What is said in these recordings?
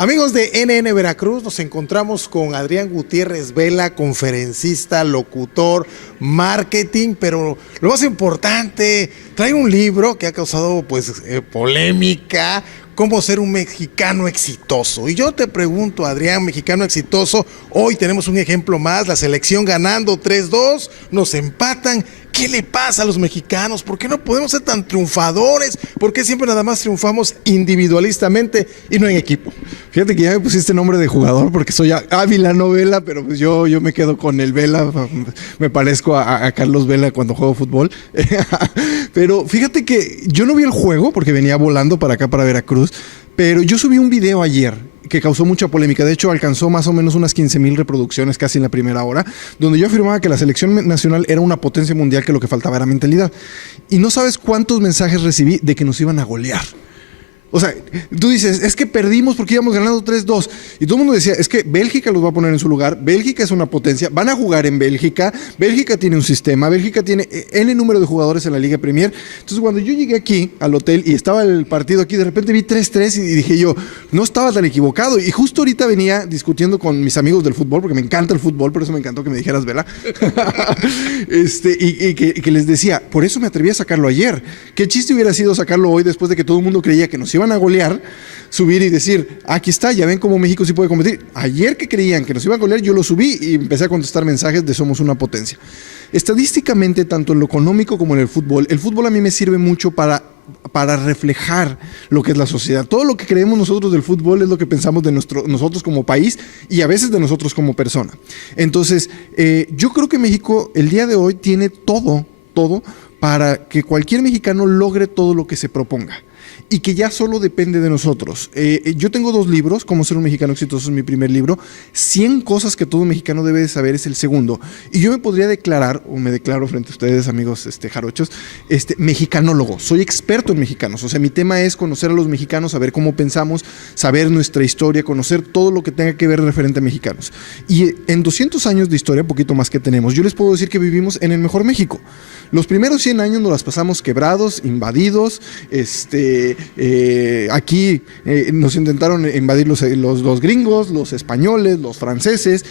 Amigos de NN Veracruz, nos encontramos con Adrián Gutiérrez Vela, conferencista, locutor, marketing, pero lo más importante, trae un libro que ha causado polémica, cómo ser un mexicano exitoso. Y yo te pregunto, Adrián, mexicano exitoso, hoy tenemos un ejemplo más, la selección ganando 3-2, nos empatan. ¿Qué le pasa a los mexicanos? ¿Por qué no podemos ser tan triunfadores? ¿Por qué siempre nada más triunfamos individualistamente y no en equipo? Fíjate que ya me pusiste nombre de jugador porque soy Ávila, no Vela, pero pues yo me quedo con el Vela. Me parezco a Carlos Vela cuando juego fútbol. Pero fíjate que yo no vi el juego porque venía volando para acá, para Veracruz, pero yo subí un video ayer que causó mucha polémica. De hecho, alcanzó más o menos unas 15,000 reproducciones casi en la primera hora, donde yo afirmaba que la selección nacional era una potencia mundial, que lo que faltaba era mentalidad. Y no sabes cuántos mensajes recibí de que nos iban a golear. O sea, tú dices, es que perdimos porque íbamos ganando 3-2. Y todo el mundo decía, es que Bélgica los va a poner en su lugar. Bélgica es una potencia. Van a jugar en Bélgica. Bélgica tiene un sistema. Bélgica tiene N número de jugadores en la Liga Premier. Entonces, cuando yo llegué aquí al hotel y estaba el partido aquí, de repente vi 3-3 y dije yo, no estaba tan equivocado. Y justo ahorita venía discutiendo con mis amigos del fútbol, porque me encanta el fútbol, por eso me encantó que me dijeras, Vela. Que les decía, por eso me atreví a sacarlo ayer. ¿Qué chiste hubiera sido sacarlo hoy después de que todo el mundo creía que nos iban a golear, subir y decir, aquí está, ya ven cómo México sí puede competir? Ayer que creían que nos iban a golear, yo lo subí y empecé a contestar mensajes de somos una potencia. Estadísticamente, tanto en lo económico como en el fútbol a mí me sirve mucho para reflejar lo que es la sociedad. Todo lo que creemos nosotros del fútbol es lo que pensamos de nosotros como país y a veces de nosotros como persona. Entonces, yo creo que México el día de hoy tiene todo para que cualquier mexicano logre todo lo que se proponga. Y que ya solo depende de nosotros. Yo tengo 2 libros, Cómo ser un mexicano exitoso es mi primer libro, 100 cosas que todo mexicano debe de saber es el segundo. Y yo me podría declarar, o me declaro frente a ustedes, amigos jarochos, mexicanólogo. Soy experto en mexicanos. O sea, mi tema es conocer a los mexicanos, saber cómo pensamos, saber nuestra historia, conocer todo lo que tenga que ver referente a mexicanos. Y en 200 años de historia, poquito más que tenemos, yo les puedo decir que vivimos en el mejor México. Los primeros 100 años nos las pasamos quebrados, invadidos, aquí nos intentaron invadir los gringos, los españoles, los franceses,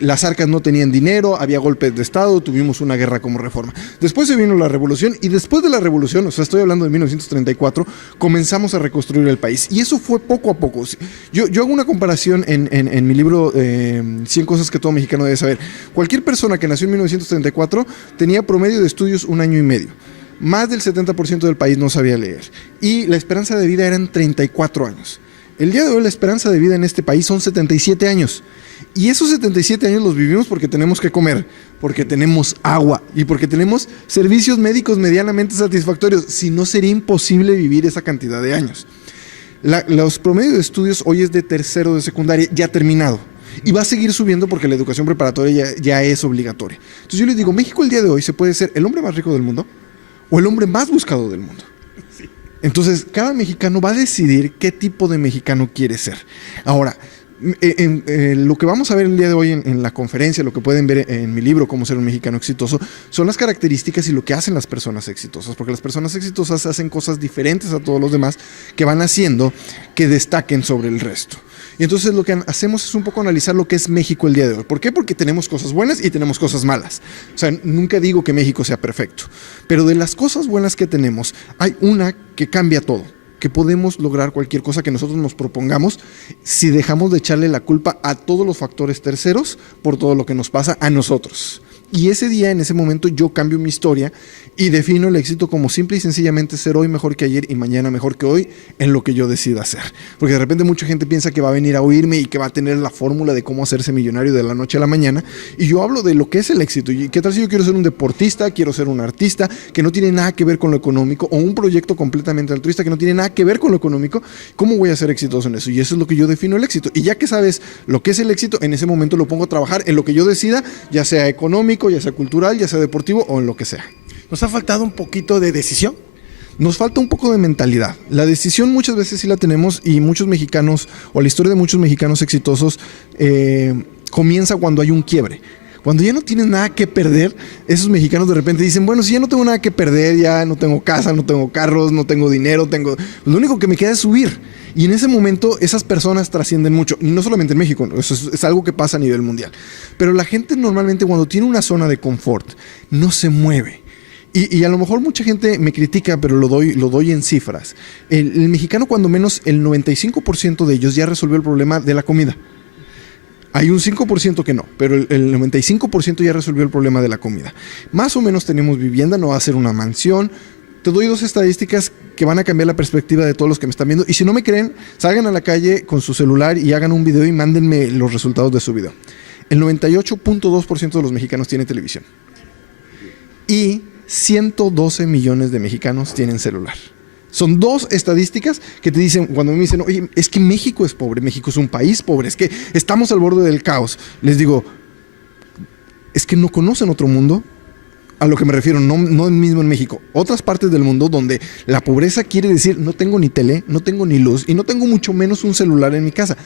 las arcas no tenían dinero, había golpes de estado, tuvimos una guerra como Reforma. Después se vino la revolución y después de la revolución, o sea, estoy hablando de 1934, comenzamos a reconstruir el país y eso fue poco a poco. Yo hago una comparación en mi libro 100 cosas que todo mexicano debe saber. Cualquier persona que nació en 1934 tenía promedio de estudios 1 año y medio. Más del 70% del país no sabía leer y la esperanza de vida eran 34 años. El día de hoy la esperanza de vida en este país son 77 años y esos 77 años los vivimos porque tenemos que comer, porque tenemos agua y porque tenemos servicios médicos medianamente satisfactorios. Si no, sería imposible vivir esa cantidad de años. Los promedios de estudios hoy es de tercero de secundaria ya terminado. Y va a seguir subiendo porque la educación preparatoria ya es obligatoria. Entonces yo les digo, México el día de hoy se puede ser el hombre más rico del mundo o el hombre más buscado del mundo. Sí. Entonces, cada mexicano va a decidir qué tipo de mexicano quiere ser. Ahora, lo que vamos a ver el día de hoy en la conferencia, lo que pueden ver en mi libro, Cómo ser un mexicano exitoso, son las características y lo que hacen las personas exitosas, porque las personas exitosas hacen cosas diferentes a todos los demás que van haciendo que destaquen sobre el resto. Y entonces lo que hacemos es un poco analizar lo que es México el día de hoy. ¿Por qué? Porque tenemos cosas buenas y tenemos cosas malas. O sea, nunca digo que México sea perfecto, pero de las cosas buenas que tenemos, hay una que cambia todo, que podemos lograr cualquier cosa que nosotros nos propongamos si dejamos de echarle la culpa a todos los factores terceros por todo lo que nos pasa a nosotros. Y ese día, en ese momento, yo cambio mi historia y defino el éxito como simple y sencillamente ser hoy mejor que ayer y mañana mejor que hoy en lo que yo decida hacer. Porque de repente mucha gente piensa que va a venir a oírme y que va a tener la fórmula de cómo hacerse millonario de la noche a la mañana. Y yo hablo de lo que es el éxito. ¿Y qué tal si yo quiero ser un deportista, quiero ser un artista que no tiene nada que ver con lo económico o un proyecto completamente altruista que no tiene nada que ver con lo económico? ¿Cómo voy a ser exitoso en eso? Y eso es lo que yo defino el éxito. Y ya que sabes lo que es el éxito, en ese momento lo pongo a trabajar en lo que yo decida, ya sea económico, ya sea cultural, ya sea deportivo o en lo que sea. ¿Nos ha faltado un poquito de decisión? Nos falta un poco de mentalidad. La decisión muchas veces sí la tenemos y muchos mexicanos, o la historia de muchos mexicanos exitosos, comienza cuando hay un quiebre. Cuando ya no tienes nada que perder, esos mexicanos de repente dicen, bueno, si ya no tengo nada que perder, ya no tengo casa, no tengo carros, no tengo dinero, lo único que me queda es subir. Y en ese momento esas personas trascienden mucho, y no solamente en México, eso es algo que pasa a nivel mundial. Pero la gente normalmente cuando tiene una zona de confort, no se mueve. Y a lo mejor mucha gente me critica, pero lo doy en cifras. El mexicano, cuando menos el 95% de ellos ya resolvió el problema de la comida. Hay un 5% que no, pero el 95% ya resolvió el problema de la comida. Más o menos tenemos vivienda, no va a ser una mansión. Te doy 2 estadísticas que van a cambiar la perspectiva de todos los que me están viendo. Y si no me creen, salgan a la calle con su celular y hagan un video y mándenme los resultados de su video. El 98.2% de los mexicanos tiene televisión. Y 112 millones de mexicanos tienen celular. Son 2 estadísticas que te dicen, cuando me dicen, oye, es que México es pobre, México es un país pobre, es que estamos al borde del caos. Les digo, es que no conocen otro mundo. A lo que me refiero, no mismo en México. Otras partes del mundo donde la pobreza quiere decir, no tengo ni tele, no tengo ni luz y no tengo mucho menos un celular en mi casa.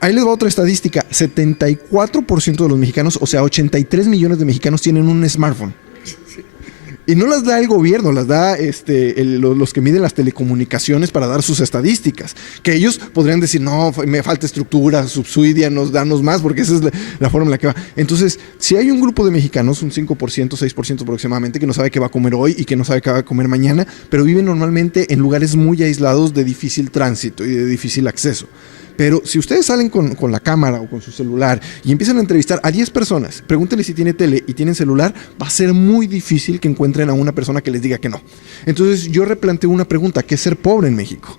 Ahí les va otra estadística, 74% de los mexicanos, o sea, 83 millones de mexicanos tienen un smartphone. Y no las da el gobierno, las da los que miden las telecomunicaciones para dar sus estadísticas. Que ellos podrían decir, no, me falta estructura, subsídianos, danos más, porque esa es la forma en la que va. Entonces, si hay un grupo de mexicanos, un 5%, 6% aproximadamente, que no sabe qué va a comer hoy y que no sabe qué va a comer mañana, pero viven normalmente en lugares muy aislados de difícil tránsito y de difícil acceso. Pero si ustedes salen con la cámara o con su celular y empiezan a entrevistar a 10 personas, pregúntenle si tiene tele y tienen celular, va a ser muy difícil que encuentren a una persona que les diga que no. Entonces yo replanteo una pregunta, ¿qué es ser pobre en México?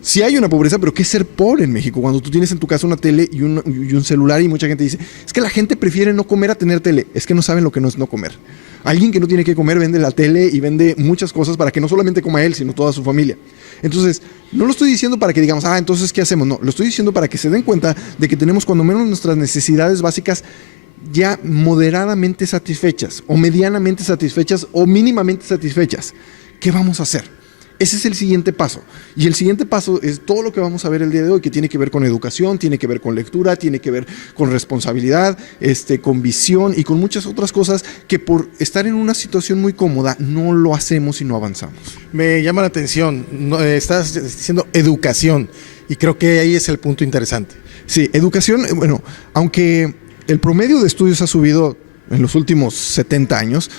Sí hay una pobreza, pero ¿qué es ser pobre en México? Cuando tú tienes en tu casa una tele y un celular y mucha gente dice, es que la gente prefiere no comer a tener tele. Es que no saben lo que no es no comer. Alguien que no tiene que comer vende la tele y vende muchas cosas para que no solamente coma él, sino toda su familia. Entonces, no lo estoy diciendo para que digamos, entonces, ¿qué hacemos? No, lo estoy diciendo para que se den cuenta de que tenemos cuando menos nuestras necesidades básicas ya moderadamente satisfechas, o medianamente satisfechas, o mínimamente satisfechas. ¿Qué vamos a hacer? Ese es el siguiente paso. Y el siguiente paso es todo lo que vamos a ver el día de hoy, que tiene que ver con educación, tiene que ver con lectura, tiene que ver con responsabilidad, con visión y con muchas otras cosas que por estar en una situación muy cómoda no lo hacemos y no avanzamos. Me llama la atención, estás diciendo educación y creo que ahí es el punto interesante. Sí, educación, bueno, aunque el promedio de estudios ha subido en los últimos 70 años,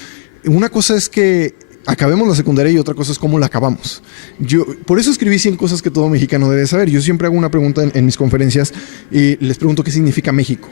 una cosa es que acabemos la secundaria y otra cosa es cómo la acabamos. Yo por eso escribí 100 cosas que todo mexicano debe saber. Yo siempre hago una pregunta en mis conferencias y les pregunto qué significa México.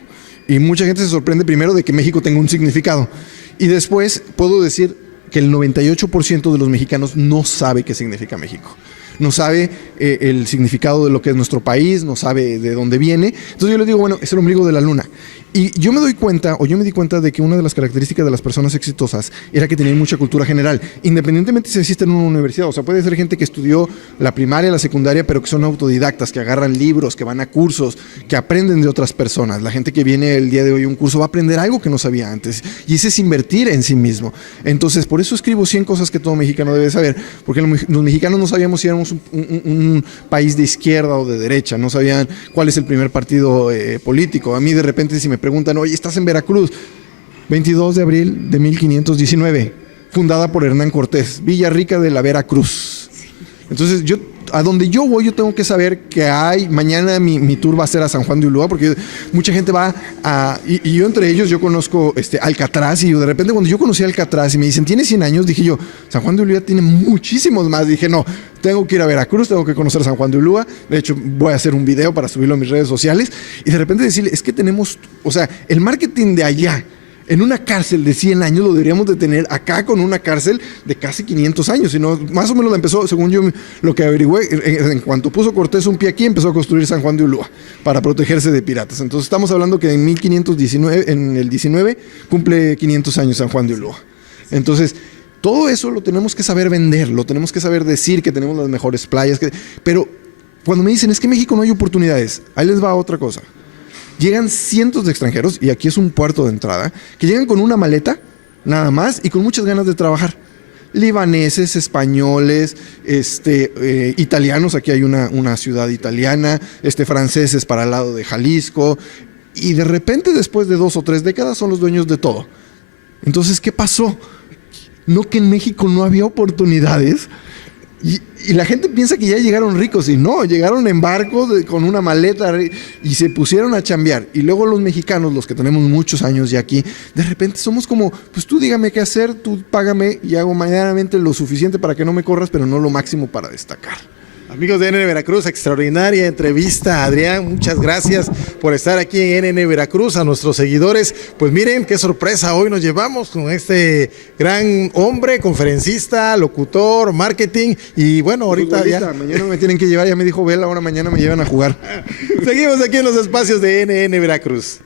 Y mucha gente se sorprende primero de que México tenga un significado. Y después puedo decir que el 98% de los mexicanos no sabe qué significa México. No sabe el significado de lo que es nuestro país, no sabe de dónde viene. Entonces yo les digo, bueno, es el ombligo de la luna. Y yo me di cuenta de que una de las características de las personas exitosas era que tenían mucha cultura general, independientemente si existe en una universidad. O sea, puede ser gente que estudió la primaria, la secundaria, pero que son autodidactas, que agarran libros, que van a cursos, que aprenden de otras personas. La gente que viene el día de hoy a un curso va a aprender algo que no sabía antes. Y ese es invertir en sí mismo. Entonces, por eso escribo 100 cosas que todo mexicano debe saber, porque los mexicanos no sabíamos si éramos un país de izquierda o de derecha, no sabían cuál es el primer partido político. A mí de repente si me preguntan, oye, ¿estás en Veracruz? 22 de abril de 1519, fundada por Hernán Cortés, Villa Rica de la Veracruz. Entonces a donde yo voy, yo tengo que saber que hay, mañana mi tour va a ser a San Juan de Ulúa, porque mucha gente va y yo entre ellos, yo conozco Alcatraz, y de repente cuando yo conocí Alcatraz y me dicen, ¿tiene 100 años? Dije yo, San Juan de Ulúa tiene muchísimos más. Dije, no, tengo que ir a Veracruz, tengo que conocer San Juan de Ulúa. De hecho, voy a hacer un video para subirlo a mis redes sociales, y de repente decirle, es que tenemos, o sea, el marketing de allá, en una cárcel de 100 años, lo deberíamos de tener acá con una cárcel de casi 500 años. Sino, más o menos la empezó, según yo lo que averigüé, en cuanto puso Cortés un pie aquí, empezó a construir San Juan de Ulúa para protegerse de piratas. Entonces estamos hablando que en 1519, en el 19, cumple 500 años San Juan de Ulúa. Entonces, todo eso lo tenemos que saber vender, lo tenemos que saber decir que tenemos las mejores playas. Pero cuando me dicen, es que en México no hay oportunidades, ahí les va otra cosa. Llegan cientos de extranjeros, y aquí es un puerto de entrada, que llegan con una maleta, nada más, y con muchas ganas de trabajar. Libaneses, españoles, italianos, aquí hay una ciudad italiana, franceses para el lado de Jalisco, y de repente después de 2 o 3 décadas son los dueños de todo. Entonces, ¿qué pasó? No que en México no había oportunidades. Y la gente piensa que ya llegaron ricos, y no, llegaron en barcos con una maleta y se pusieron a chambear. Y luego los mexicanos, los que tenemos muchos años ya aquí, de repente somos como, pues tú dígame qué hacer, tú págame y hago medianamente lo suficiente para que no me corras, pero no lo máximo para destacar. Amigos de NN Veracruz, extraordinaria entrevista, Adrián, muchas gracias por estar aquí en NN Veracruz. A nuestros seguidores, pues miren qué sorpresa hoy nos llevamos con este gran hombre, conferencista, locutor, marketing, y bueno, ahorita ya... Mañana me tienen que llevar, ya me dijo Vela, ahora mañana me llevan a jugar. Seguimos aquí en los espacios de NN Veracruz.